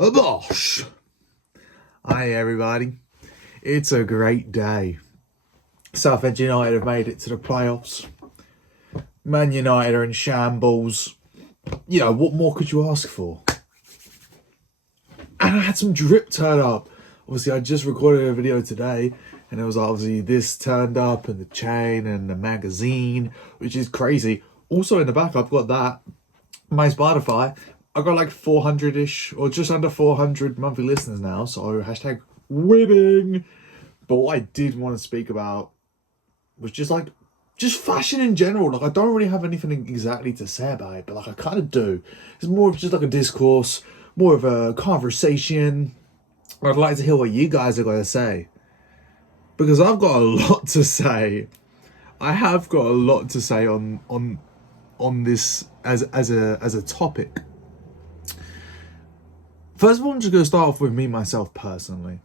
A bosh! Hi everybody, it's a great day. Southend United have made it to the playoffs. Man United are in shambles. You know, what more could you ask for? And I had some drip turn up. Obviously, I just recorded a video today, and it was obviously this turned up, and the chain, and the magazine, which is crazy. Also in the back, I've got that. My Spotify, I've got like 400-ish, or just under 400 monthly listeners now, so hashtag winning. But what I did want to speak about was just fashion in general. Like, I don't really have anything exactly to say about it, but like I kind of do. It's more of just like a discourse, more of a conversation. I'd like to hear what you guys are going to say, because I've got a lot to say. I have got a lot to say on this as a topic. First of all, I'm just going to start off with me, myself, personally.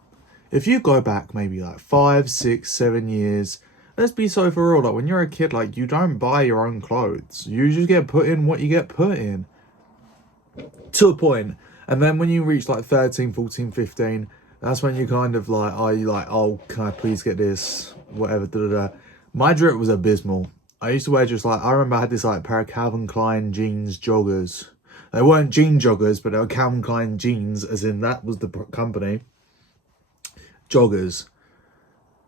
If you go back maybe like 5, 6, 7 years, let's be so for real, like when you're a kid, like you don't buy your own clothes. You just get put in what you get put in. To a point. And then when you reach like 13, 14, 15, that's when you kind of like, are you like, oh, can I please get this? Whatever, da-da-da. My drip was abysmal. I used to wear just like, I remember I had this like pair of Calvin Klein jeans joggers. They weren't jean joggers, but they were Calvin Klein jeans, as in that was the company. Joggers.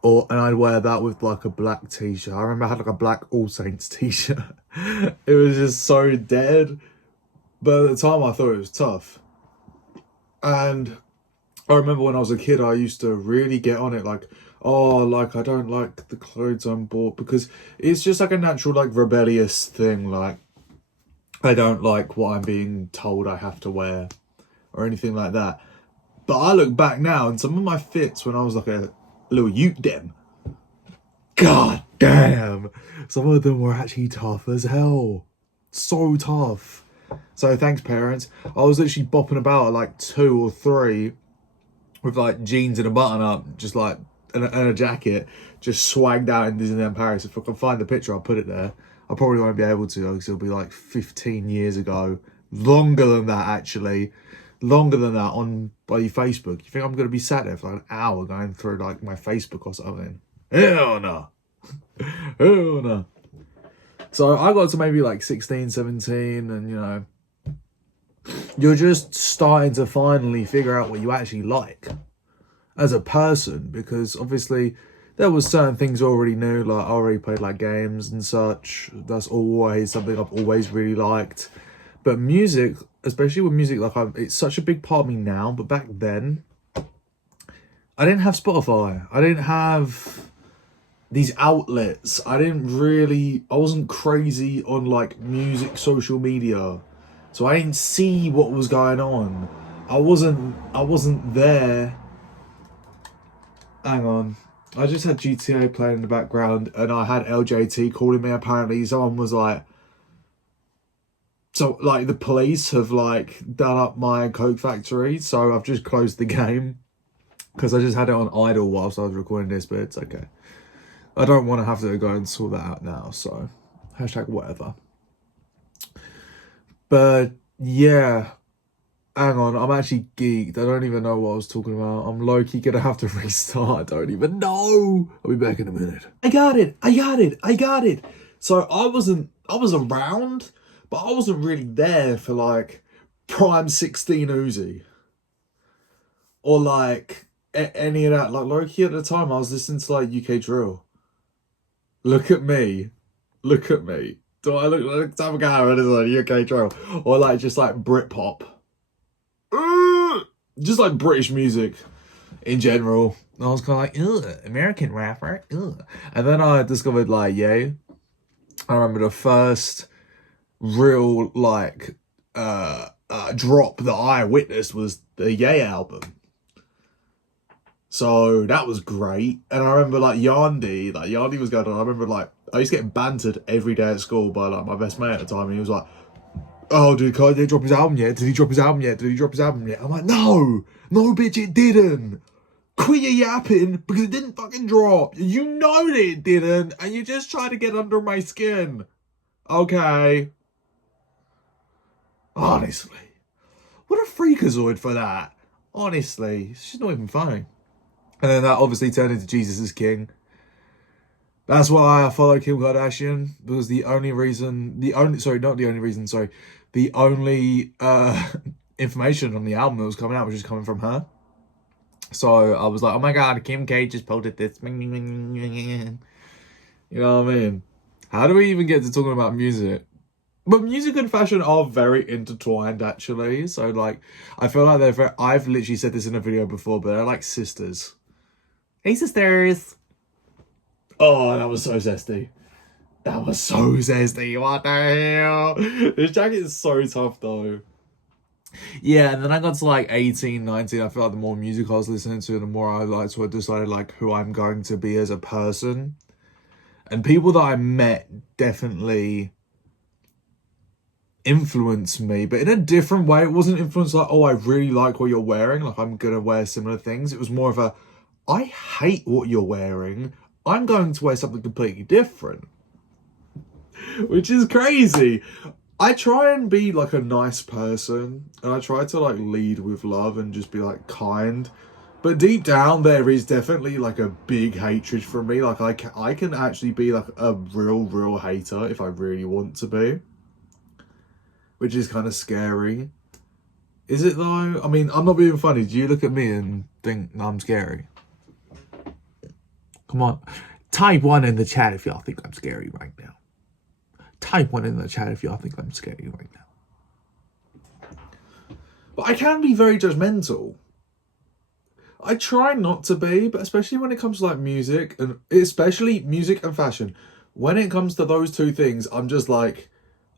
And I'd wear that with like a black t-shirt. I remember I had like a black All Saints t-shirt. It was just so dead. But at the time I thought it was tough. And I remember when I was a kid, I used to really get on it, like, oh, like, I don't like the clothes I'm bought, because it's just like a natural, like, rebellious thing. Like, I don't like what I'm being told I have to wear or anything like that. But I look back now, and some of my fits when I was like a little youth dem, god damn, some of them were actually tough as hell. So tough. So thanks, parents. I was literally bopping about at like 2 or 3 with like jeans and a button up, just like, and a jacket, just swagged out in Disneyland Paris. If I can find the picture, I'll put it there. I probably won't be able to, because it'll be like 15 years ago. Longer than that, actually. Longer than that on bloody Facebook. You think I'm going to be sat there for like an hour going through like my Facebook or something? Hell no. Hell no. So I got to maybe like 16, 17, and you know, you're just starting to finally figure out what you actually like as a person, because obviously there was certain things I already knew, like I already played like games and such. That's always something I've always really liked. But music, especially with music, like it's such a big part of me now, but back then I didn't have Spotify. I didn't have these outlets. I wasn't crazy on like music social media. So I didn't see what was going on. I wasn't there. Hang on. I just had GTA playing in the background, and I had LJT calling me. Apparently someone was like, so like the police have like done up my Coke factory, so I've just closed the game because I just had it on idle whilst I was recording this, but it's okay. I don't want to have to go and sort that out now, so hashtag whatever. But yeah, hang on, I'm actually geeked. I don't even know what I was talking about. I'm low-key gonna have to restart. I don't even know. I'll be back in a minute. I got it. So I was around, but I wasn't really there for like Prime 16 Uzi. Or like any of that. Like low-key at the time, I was listening to like UK drill. Look at me. Do I look like the type of guy that is like UK drill? Or like just like Britpop? Just like British music in general. I was kind of like, ugh, American rapper, ugh. And then I discovered like Ye. I remember the first real like drop that I witnessed was the Ye album. So that was great. And I remember like Yandy was going on. I remember like I used to get bantered every day at school by like my best mate at the time, and he was like, oh dude, did he drop his album yet? I'm like, no bitch, it didn't. Quit your yapping, because it didn't fucking drop. You know that it didn't, and you just try to get under my skin. Okay. Honestly. What a freakazoid for that. Honestly, it's just not even funny. And then that obviously turned into Jesus is King. That's why I follow Kim Kardashian, because the only information on the album that was coming out was just coming from her. So I was like, oh my god, Kim K just posted this. You know what I mean? How do we even get to talking about music? But music and fashion are very intertwined, actually. So, like, I feel like I've literally said this in a video before, but they're like sisters. Hey, sisters. Oh, that was so zesty. That was so zesty. What the hell? This jacket is so tough, though. Yeah, and then I got to like 18, 19. I feel like the more music I was listening to, the more I like sort of decided like who I'm going to be as a person. And people that I met definitely influenced me, but in a different way. It wasn't influenced like, oh, I really like what you're wearing, like I'm gonna wear similar things. It was more of a, I hate what you're wearing, I'm going to wear something completely different. Which is crazy. I try and be like a nice person, and I try to like lead with love and just be like kind. But deep down, there is definitely like a big hatred from me. Like I can actually be like a real hater if I really want to be. Which is kind of scary. Is it though? I mean, I'm not being funny. Do you look at me and think I'm scary? Come on. Type 1 in the chat if y'all think I'm scary right now. Type 1 in the chat if y'all think I'm scary right now. But I can be very judgmental. I try not to be, but especially when it comes to like music, and especially music and fashion. When it comes to those two things, I'm just like,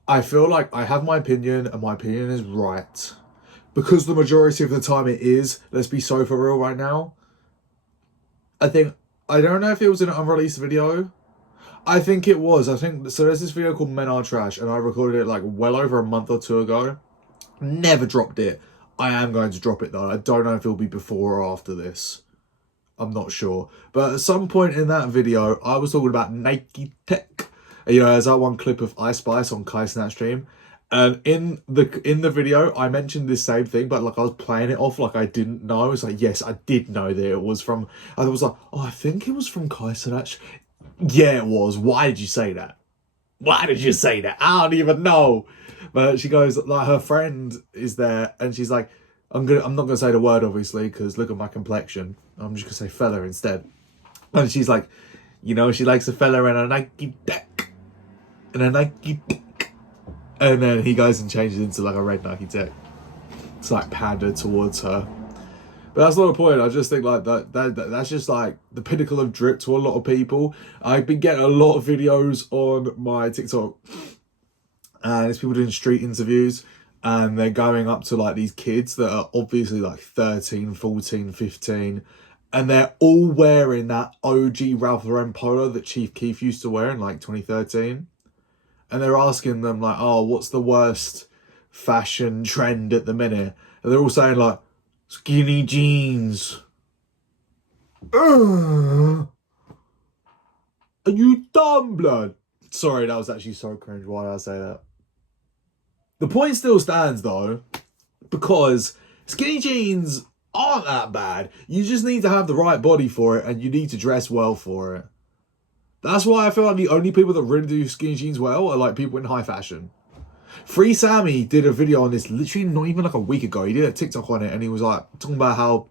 I feel like I have my opinion and my opinion is right. Because the majority of the time it is. Let's be so for real right now. I don't know if it was an unreleased video. I think it was. So there's this video called Men Are Trash, and I recorded it like well over a month or two ago. Never dropped it. I am going to drop it though. I don't know if it'll be before or after this. I'm not sure. But at some point in that video, I was talking about Nike Tech. You know, there's that one clip of Ice Spice on Kai Snatch stream. And in the video, I mentioned this same thing, but like I was playing it off like I didn't know. It's like, yes, I did know that it was from... I was like, oh, I think it was from Kai Snatch. Yeah, it was. Why did you say that? Why did you say that? I don't even know. But she goes, like, her friend is there, and she's like, I'm not gonna say the word, obviously, because look at my complexion. I'm just gonna say fella instead. And she's like, you know, she likes a fella in a Nike Tech. And a Nike Tech. And then he goes and changes into like a red Nike Tech. It's like pandered towards her. But that's not the point. I just think like that's just like the pinnacle of drip to a lot of people. I've been getting a lot of videos on my TikTok. And it's people doing street interviews. And they're going up to like these kids that are obviously like 13, 14, 15. And they're all wearing that OG Ralph Lauren polo that Chief Keef used to wear in like 2013. And they're asking them like, oh, what's the worst fashion trend at the minute? And they're all saying like, skinny jeans. Are you dumb, blood? Sorry, that was actually so cringe. Why did I say that? The point still stands though, because skinny jeans aren't that bad. You just need to have the right body for it, and you need to dress well for it. That's why I feel like the only people that really do skinny jeans well are like people in high fashion. Free Sammy did a video on this literally not even like a week ago. He did a TikTok on it, and he was like talking about how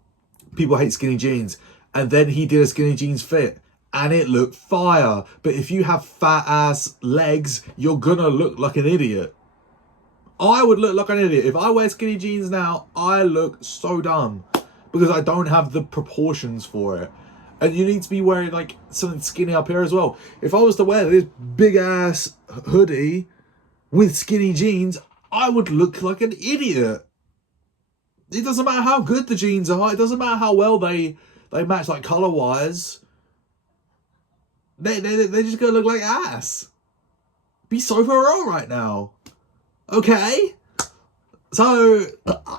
people hate skinny jeans. And then he did a skinny jeans fit and it looked fire. But if you have fat ass legs, you're gonna look like an idiot. I would look like an idiot. If I wear skinny jeans now, I look so dumb because I don't have the proportions for it. And you need to be wearing like something skinny up here as well. If I was to wear this big ass hoodie with skinny jeans, I would look like an idiot. It doesn't matter how good the jeans are. It doesn't matter how well they match like color wise. They're just gonna look like ass. Be so for real right now. Okay? So,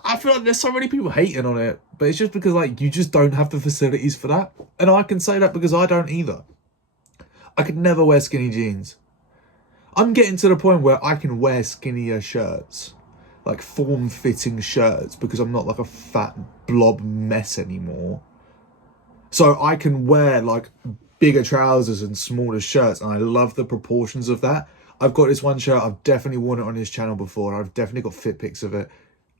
I feel like there's so many people hating on it, but it's just because like you just don't have the facilities for that. And I can say that because I don't either. I could never wear skinny jeans. I'm getting to the point where I can wear skinnier shirts. like form-fitting shirts because I'm not like a fat blob mess anymore. So I can wear like bigger trousers and smaller shirts, and I love the proportions of that. I've got this one shirt, I've definitely worn it on this channel before. I've definitely got fit pics of it.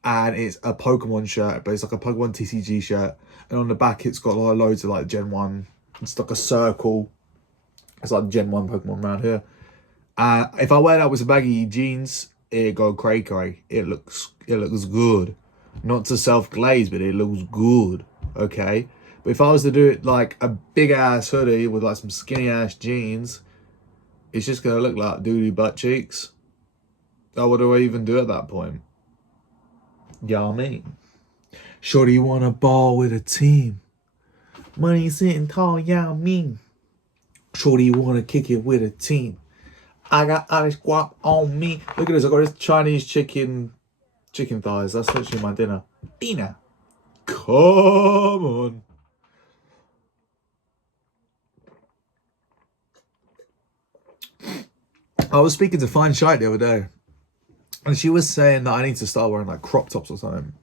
And it's a Pokemon shirt, but it's like a Pokemon TCG shirt. And on the back, it's got like loads of like Gen 1. It's like a circle. It's like Gen 1 Pokemon around here. If I wear that with some baggy jeans, it go cray-cray. It looks good. Not to self-glaze, but it looks good. Okay? But if I was to do it like a big-ass hoodie with like some skinny-ass jeans, it's just going to look like doody butt cheeks. Oh, what do I even do at that point? Y'all mean? Shorty wanna ball with a team. Money sitting tall, y'all mean? Shorty wanna kick it with a team. I got Irish guap on me. Look at this, I got this Chinese chicken thighs. That's literally my dinner. Come on. I was speaking to Fine Shite the other day, and she was saying that I need to start wearing like crop tops or something.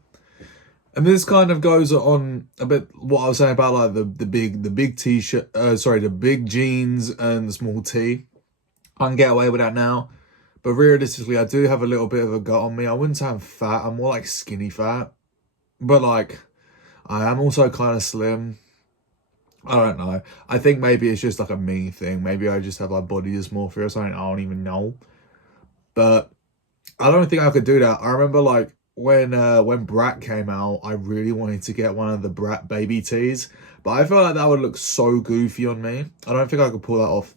And this kind of goes on a bit what I was saying about like the big t-shirt, the big jeans and the small tee. I can get away with that now. But realistically, I do have a little bit of a gut on me. I wouldn't say I'm fat. I'm more like skinny fat. But like, I am also kind of slim. I don't know. I think maybe it's just like a me thing. Maybe I just have like body dysmorphia or something. I don't even know. But I don't think I could do that. I remember like when Brat came out, I really wanted to get one of the Brat baby tees. But I feel like that would look so goofy on me. I don't think I could pull that off.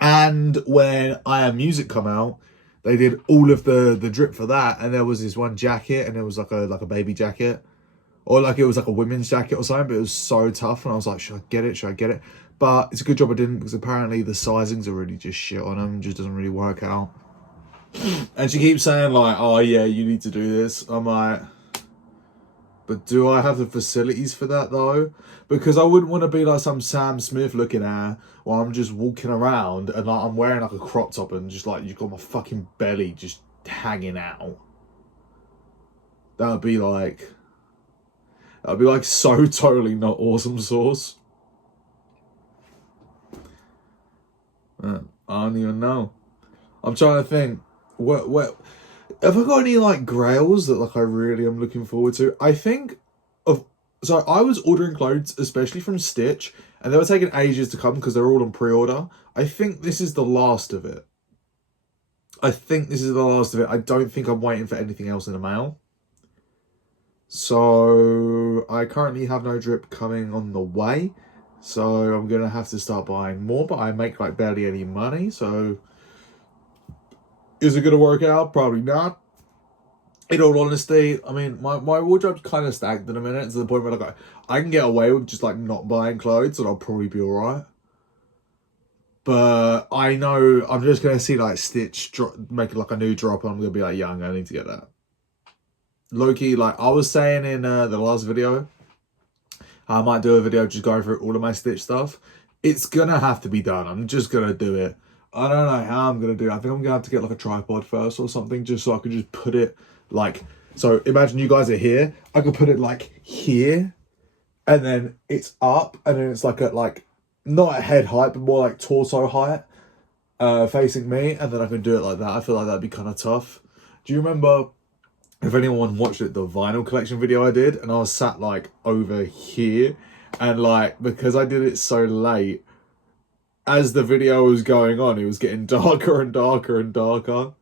And when I Am Music come out, they did all of the drip for that, and there was this one jacket, and it was like a baby jacket, or like it was like a women's jacket or something. But it was so tough, and I was like, should I get it? Should I get it? But it's a good job I didn't, because apparently the sizings are really just shit on them. It just doesn't really work out. And she keeps saying like, oh yeah, you need to do this. I'm like, but do I have the facilities for that though? Because I wouldn't want to be like some Sam Smith looking at while I'm just walking around and like I'm wearing like a crop top and just like you've got my fucking belly just hanging out. That would be like so totally not awesome sauce. I don't even know. I'm trying to think. What have I got any like grails that like I really am looking forward to? I think so I was ordering clothes, especially from Stitch, and they were taking ages to come because they're all on pre-order. I think this is the last of it. I don't think I'm waiting for anything else in the mail. So I currently have no drip coming on the way. So I'm going to have to start buying more, but I make like barely any money. So is it going to work out? Probably not. In all honesty, I mean, my wardrobe's kind of stacked in a minute to the point where like I can get away with just like not buying clothes and I'll probably be alright. But I know I'm just going to see like Stitch making like a new drop and I'm going to be like, yeah, I need to get that. Low-key, like I was saying in the last video, I might do a video just going through all of my Stitch stuff. It's going to have to be done. I'm just going to do it. I don't know how I'm going to do it. I think I'm going to have to get like a tripod first or something just so I can just put it like, so imagine you guys are here. I could put it like here and then it's up and then it's like at like, not at head height, but more like torso height facing me. And then I can do it like that. I feel like that'd be kind of tough. Do you remember, if anyone watched it, the vinyl collection video I did? And I was sat like over here and like, because I did it so late, as the video was going on, it was getting darker and darker and darker.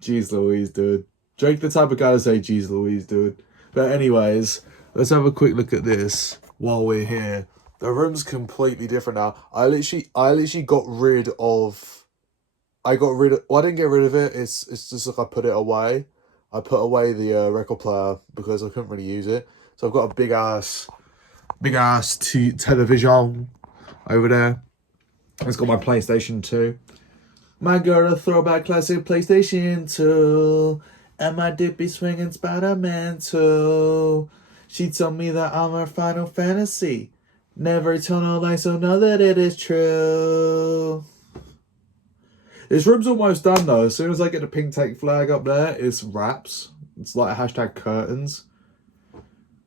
Jeez Louise, dude. Drake the type of guy to say jeez Louise, dude. But anyways, let's have a quick look at this while we're here. The room's completely different now. I literally got rid of... well, I didn't get rid of it. It's just like I put it away. I put away the record player because I couldn't really use it. So I've got a big ass television over there. It's got my PlayStation 2. My girl, a throwback classic PlayStation 2. And my dick be swinging Spider-Man 2. She told me that I'm her Final Fantasy. Never tell no lie, so know that it is true. This room's almost done though. As soon as I get the pink take flag up there, it's wraps. It's like hashtag curtains.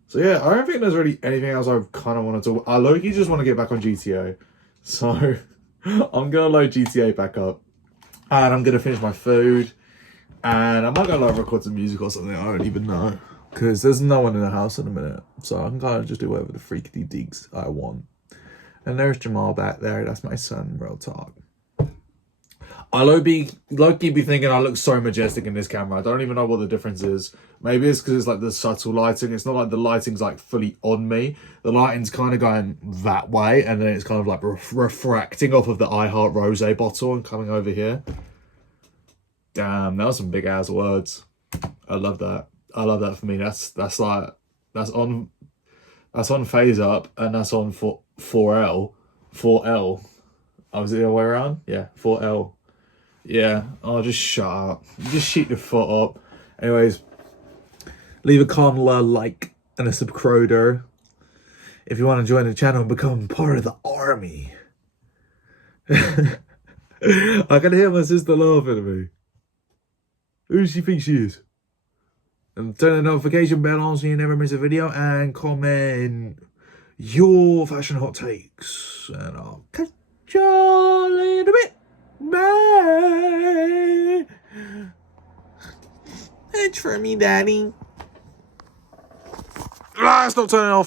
So yeah, I don't think there's really anything else I kind of want to talk. I low-key just want to get back on GTA. So I'm gonna load GTA back up, and I'm gonna finish my food, and I might go like record some music or something. I don't even know, because there's no one in the house in a minute, so I can kind of just do whatever the freaky digs I want. And there's Jamal back there. That's my son. Real talk. I low-key be thinking I look so majestic in this camera. I don't even know what the difference is. Maybe it's because it's like the subtle lighting. It's not like the lighting's like fully on me. The lighting's kind of going that way, and then it's kind of like refracting off of the I Heart Rosé bottle and coming over here. Damn, that was some big ass words. I love that. I love that for me. That's on phase up, and that's on 4L. 4L. Oh, was it the other way around? Yeah, 4L. Yeah, oh, just shut up. Just shoot the foot up. Anyways, leave a comment, like, and a subscriber if you want to join the channel and become part of the army. I can hear my sister laughing at me. Who does she think she is? And turn the notification bell on so you never miss a video, and comment your fashion hot takes. And I'll catch you in a bit. Bye. It's for me, Daddy. Stop turning off.